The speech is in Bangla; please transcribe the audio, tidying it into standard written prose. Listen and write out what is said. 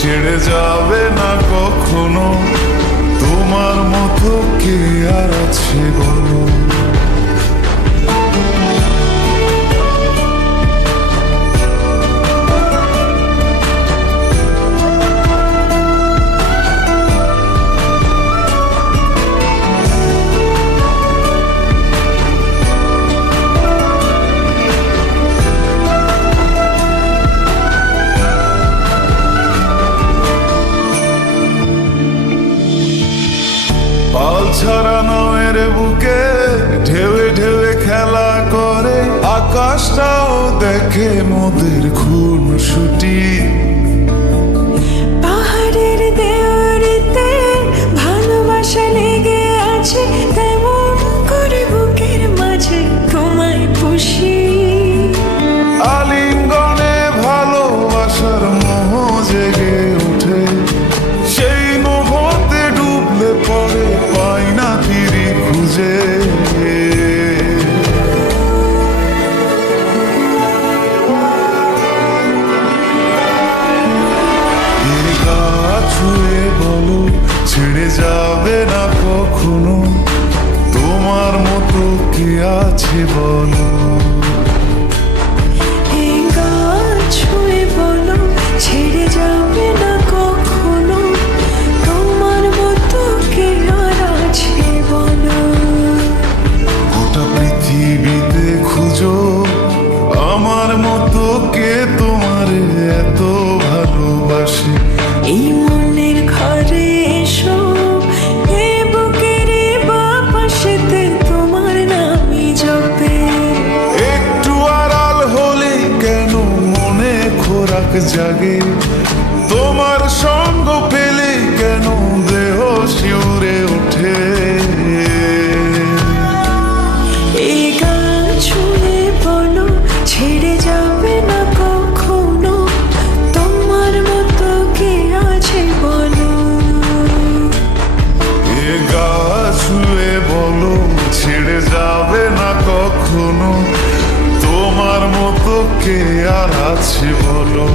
ছেড়ে যাবে না কখনো। তোমার মতো কে আর আছে বলো? পাল ছাড়া নয়ের বুকে ঢেউে ঢেউে খেলা করে, আকাশটাও দেখে মোদের খুনসুটি। পাহাড়ের দেওয়ারিতে ভালোবাসা লেগে আছে, তেমন করে বুকের মাঝে তোমায় পুষি। আলিঙ্গনে ভালোবাসার মোহ জেগে ওঠে, সেই মোহতে ডুবলে পরে পাই না তীরে খুঁজে। ছুঁয়ে বলো ছেড়ে যাবে না কখনো, তোমার মতো কে আছে বলো? এই গাছ ছুঁয়ে বলো ছেড়ে যাবে না কখনো, তোমার মতো কে আর আছে বলো? গোটা পৃথিবীতে খুঁজো আমার মতো কে তোমার এত ভালোবাসে। এই মনের ঘরে এসো, এ বুকের বাপাশেতে তোমার নামই জপে। একটু আড়াল হলে কেন মনে খোরাক জাগে, তোমার সঙ্গ পেলে কেন দেহ শিউরে ওঠে। এই গান ছুঁয়ে বলো ছেড়ে যাবে না কখনো, তোমার মতো কে আছে বলো? এ গা ছুঁয়ে বলো ছেড়ে যাবে না কখনো, তোমার মতো কে আর আছে বলো?